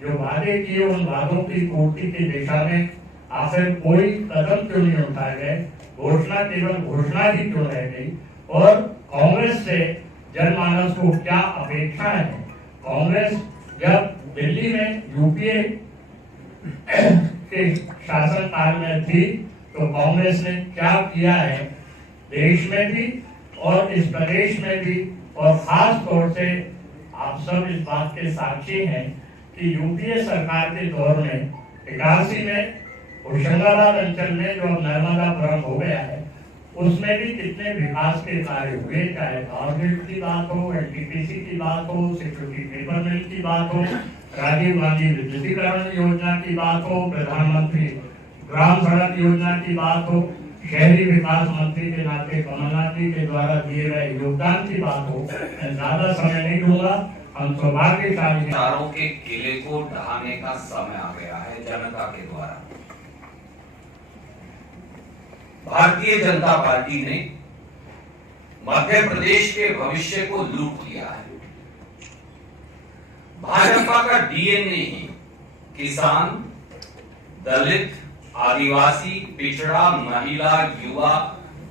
जो वादे किए उन वादों की पूर्ति की दिशा में आखिर कोई कदम क्यों नहीं उठाए गए? घोषणा केवल घोषणा ही क्यों रह गई? और कांग्रेस से जनमानस को क्या अपेक्षा है? कांग्रेस जब दिल्ली में यूपीए के शासन काल में थी तो कांग्रेस ने क्या किया है देश में भी और इस प्रदेश में भी, और खास तौर से आप सब इस बात के साक्षी हैं कि यूपीए सरकार के दौर में 81 में होशंगाबाद अंचल में जो अब नर्मदापुरम हो गया है उसमें भी कितने विकास के कार्य हुए, चाहे पावर ग्रिड की बात हो, एनटीपीसी की बात हो, सिक्योरिटी पेपर मिल की बात हो, राजीव गांधी विद्युतीकरण योजना की बात हो, प्रधानमंत्री ग्राम सड़क योजना की बात हो, शहरी विकास मंत्री के नाते कमलनाथ जी के द्वारा दिए गए योगदान की बात हो। मैं ज्यादा समय नहीं दूंगा। हम सौभाग्यशाली हैं। के किले को ढहाने का समय आ गया है जनता के द्वारा। भारतीय जनता पार्टी ने मध्य प्रदेश के भविष्य को लूट लिया है। भाजपा का डीएनए ही किसान, दलित, आदिवासी, पिछड़ा, महिला, युवा,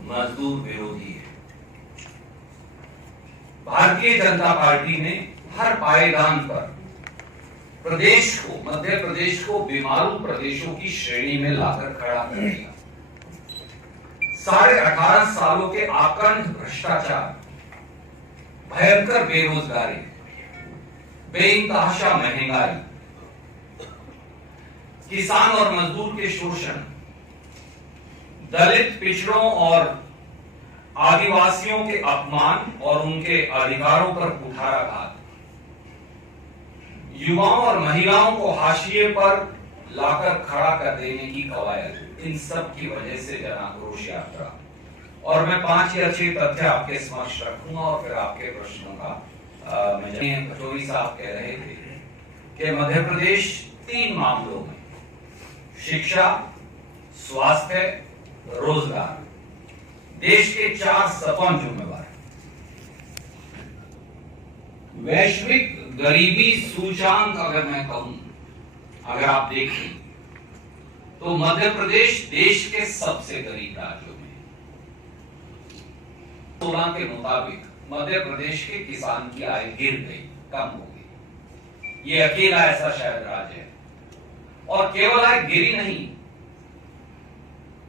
मजदूर विरोधी है। भारतीय जनता पार्टी ने हर पायदान पर प्रदेश को, मध्य प्रदेश को बीमारू प्रदेशों की श्रेणी में लाकर खड़ा कर दिया। 18.5 सालों के आकंठ भ्रष्टाचार, भयंकर बेरोजगारी, बेइंतहा महंगाई, किसान और मजदूर के शोषण, दलित, पिछड़ों और आदिवासियों के अपमान और उनके अधिकारों पर कुठाराघात, युवाओं और महिलाओं को हाशिए पर लाकर खड़ा कर देने की कवायद, इन सब की वजह से जन आक्रोश यात्रा। और मैं 5 या 6 तथ्य आपके समक्ष रखूंगा और फिर आपके प्रश्नों का पचौरी साहब कह रहे थे कि मध्य प्रदेश 3 मामलों में, शिक्षा, स्वास्थ्य, रोजगार, देश के 4 सपन जुम्मेवार। वैश्विक गरीबी सूचांक अगर मैं कहूं, अगर आप देखें तो मध्य प्रदेश देश के सबसे गरीब राज्यों में। 16 के मुताबिक मध्य प्रदेश के किसान की आय गिर गई, कम हो गई। ये अकेला ऐसा शायद राज्य है। और केवल आय गिरी नहीं,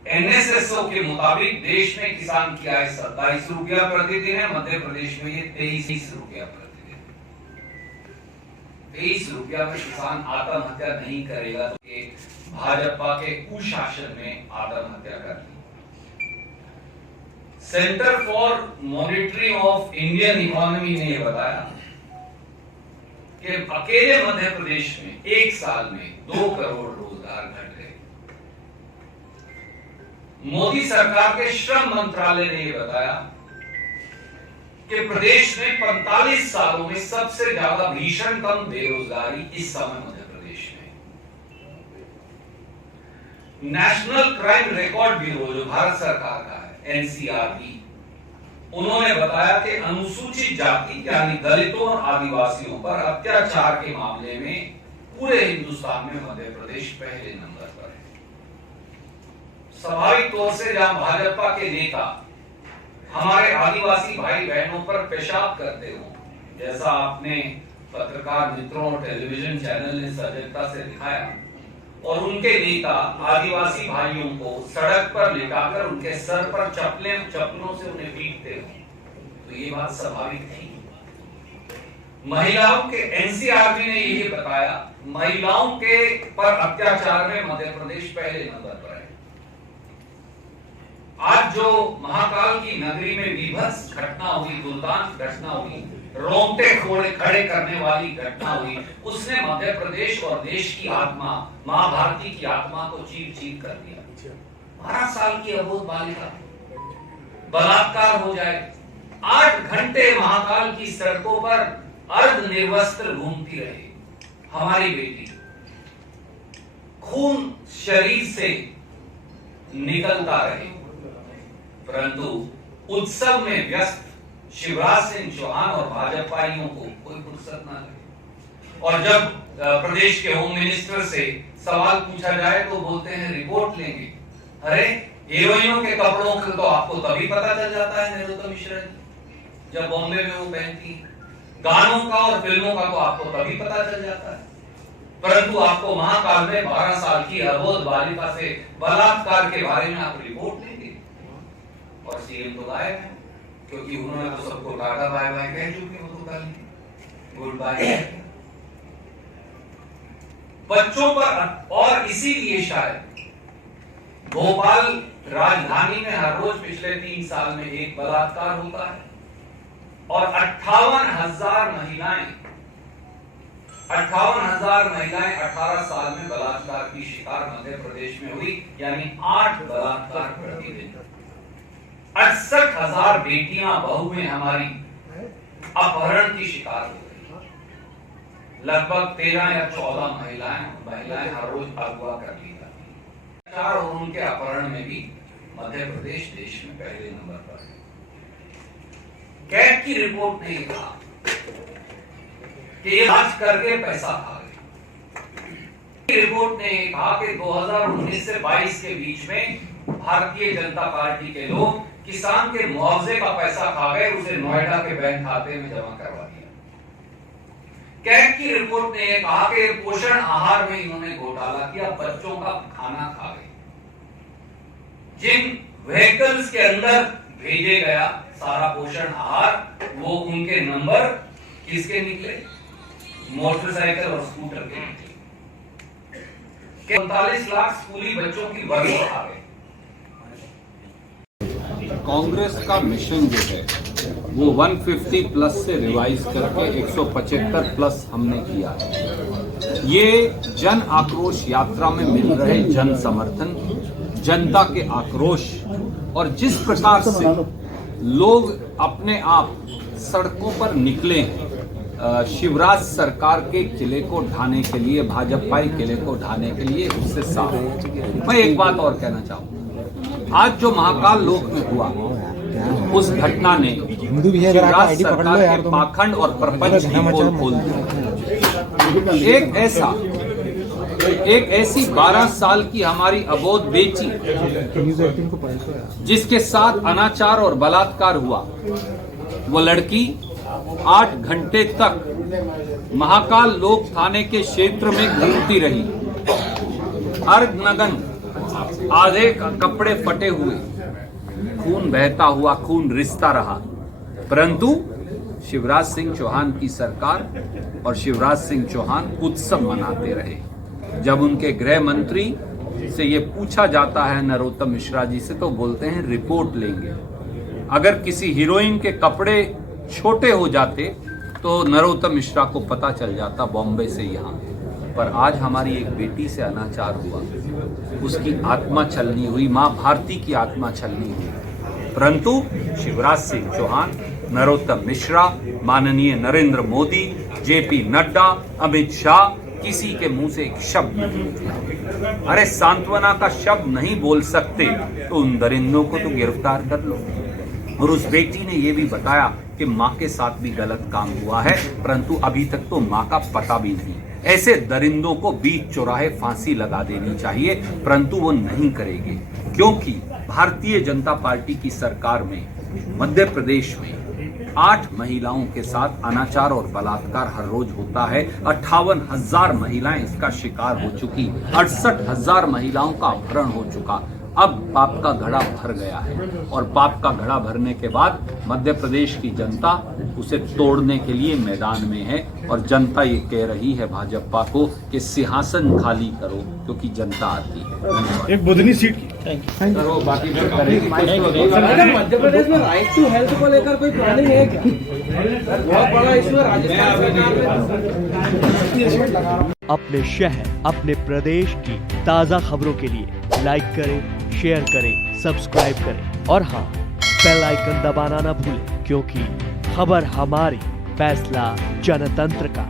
एनएसएसओ के मुताबिक देश में किसान की आय 27 रुपया प्रतिदिन है, मध्य प्रदेश में ये 23 रुपया प्रतिदिन। 23 रुपया में किसान आत्महत्या नहीं करेगा तो ये भाजपा के कुशासन में आत्महत्या कर ली। Centre for Monitoring of Indian Economy ने यह बताया कि अकेले मध्य प्रदेश में 1 साल में 2 करोड़ रोजगार घट गए। मोदी सरकार के श्रम मंत्रालय ने यह बताया कि प्रदेश में 45 सालों में सबसे ज्यादा भीषणतम बेरोजगारी इस समय मध्य प्रदेश में। नेशनल क्राइम रिकॉर्ड ब्यूरो जो भारत सरकार का है, एनसीआरबी, उन्होंने बताया कि अनुसूचित जाति यानी दलितों और आदिवासियों पर अत्याचार के मामले में पूरे हिंदुस्तान में मध्य प्रदेश पहले नंबर पर है। स्वाभाविक तौर से जहां भाजपा के नेता हमारे आदिवासी भाई बहनों पर पेशाब करते हो, जैसा आपने पत्रकार मित्रों और टेलीविजन चैनल ने सजगता से दिखाया, और उनके नेता आदिवासी भाइयों को सड़क पर लेटाकर उनके सर पर चप्पलों से उन्हें पीटते हो, तो ये बात स्वाभाविक थी। महिलाओं के एनसीआरबी ने यही बताया, महिलाओं के पर अत्याचार में मध्य प्रदेश पहले नंबर पर है। आज जो महाकाल की नगरी में विभत्स घटना हुई, दुर्दांत घटना हुई, रोंगटे खड़े करने वाली घटना हुई, उसने मध्य प्रदेश और देश की आत्मा, मां भारती की आत्मा को चीर कर दिया। 12 साल की अबोध बालिका बलात्कार हो जाए, 8 घंटे महाकाल की सड़कों पर अर्ध निर्वस्त्र घूमती रहे हमारी बेटी, खून शरीर से निकलता रहे, परंतु उत्सव में व्यस्त शिवराज सिंह चौहान और भाजपाइयों को कोई फुर्सत न लगे। और जब प्रदेश के होम मिनिस्टर से सवाल पूछा जाए तो बोलते हैं रिपोर्ट लेंगे। अरे हीरोइनों के कपड़ों का तो आपको तभी पता चल जाता है नरोत्तम मिश्रा जी, जब बॉम्बे में वो पहनती। गानों का और फिल्मों का तो आपको तभी पता चल जाता है, परंतु आपको महाकाल में 12 साल की अबोध बालिका से बलात्कार के बारे में आप रिपोर्ट लेंगे। और सीएम तो गायब है, क्योंकि उन्होंने तो सबको टाटा बाय बाय कह चुके हैं, वो तो कल गुड बाय। बच्चों पर, और इसीलिए शायद भोपाल राजधानी में हर रोज पिछले 3 साल में एक बलात्कार होता है और 58,000 महिलाएं 18 साल में बलात्कार की शिकार मध्य प्रदेश में हुई, यानी 8 बलात्कार प्रतिदिन। 68,000 बेटियां बहुएं हमारी अपहरण की शिकार हो गई। लगभग 13 या 14 महिलाएं हर रोज अगवा कर ली जाती हैं। और उनके अपहरण में भी मध्य प्रदेश देश में पहले नंबर पर है। कैट की रिपोर्ट ने कहा कि ये जांच करके पैसा खा गए। रिपोर्ट ने कहा कि 2019 से 22 के बीच में भारतीय जनता पार्टी के लोग किसान के मुआवजे का पैसा खा गए, उसे नोएडा के बैंक खाते में जमा करवा दिया। कैट की रिपोर्ट ने कहा कि पोषण आहार में इन्होंने घोटाला किया, बच्चों का खाना खा गए। जिन व्हीकल्स के अंदर भेजे गया सारा पोषण आहार, वो उनके नंबर किसके निकले? मोटरसाइकिल और स्कूटर के निकले। 45 लाख स्कूली बच्चों की वर्दी खा गए। कांग्रेस का मिशन जो है वो 150 प्लस से रिवाइज करके 175 प्लस हमने किया है। ये जन आक्रोश यात्रा में मिल रहे जन समर्थन, जनता के आक्रोश और जिस प्रकार से लोग अपने आप सड़कों पर निकले हैं शिवराज सरकार के किले को ढाने के लिए, भाजपाई किले को ढाने के लिए, उससे साफ है। मैं एक बात और कहना चाहूंगा, आज जो महाकाल लोक में हुआ उस घटना ने शिवराज सरकार के पाखंड और प्रपंच की पोल खोल दी। एक ऐसी 12 साल की हमारी अबोध बेटी जिसके साथ अनाचार और बलात्कार हुआ, वो लड़की 8 घंटे तक महाकाल लोक थाने के क्षेत्र में घूमती रही, अर्धनग्न, आधे कपड़े फटे हुए, खून बहता हुआ, खून रिसता रहा। परंतु शिवराज सिंह चौहान की सरकार और शिवराज सिंह चौहान उत्सव मनाते रहे। जब उनके गृह मंत्री से ये पूछा जाता है नरोत्तम मिश्रा जी से, तो बोलते हैं रिपोर्ट लेंगे। अगर किसी हीरोइन के कपड़े छोटे हो जाते तो नरोत्तम मिश्रा को पता चल जाता बॉम्बे से यहाँ। पर आज हमारी एक बेटी से अनाचार हुआ, उसकी आत्मा छलनी हुई, मां भारती की आत्मा छलनी हुई। परंतु शिवराज सिंह चौहान, नरोत्तम मिश्रा, माननीय नरेंद्र मोदी, जेपी नड्डा, अमित शाह, किसी के मुंह से एक शब्द नहीं निकला। अरे सांत्वना का शब्द नहीं बोल सकते तो उन दरिंदों को तो गिरफ्तार कर लो। और उस बेटी ने यह भी बताया कि मां के साथ भी गलत काम हुआ है, परंतु अभी तक तो मां का पता भी नहीं। ऐसे दरिंदों को बीच चौराहे फांसी लगा देनी चाहिए, परंतु वो नहीं करेंगे, क्योंकि भारतीय जनता पार्टी की सरकार में मध्य प्रदेश में 8 महिलाओं के साथ अनाचार और बलात्कार हर रोज होता है। 58,000 महिलाएं इसका शिकार हो चुकी, 68,000 महिलाओं का अपहरण हो चुका। अब पाप का घड़ा भर गया है और पाप का घड़ा भरने के बाद मध्य प्रदेश की जनता उसे तोड़ने के लिए मैदान में है। और जनता ये कह रही है भाजपा को कि सिंहासन खाली करो, क्योंकि जनता आती है। एक बुधनी सीट की करो, बाकी मध्य प्रदेश में राइट टू हेल्थ को लेकर कोई प्लानिंग है क्या? बहुत बड़ा इशू है राजस्थान सरकार में। अपने शहर, अपने प्रदेश की ताज़ा खबरों के लिए लाइक करें, शेयर करें, सब्सक्राइब करें और हाँ, बेल आइकन दबाना ना भूलें, क्योंकि खबर हमारी, फैसला जनतंत्र का।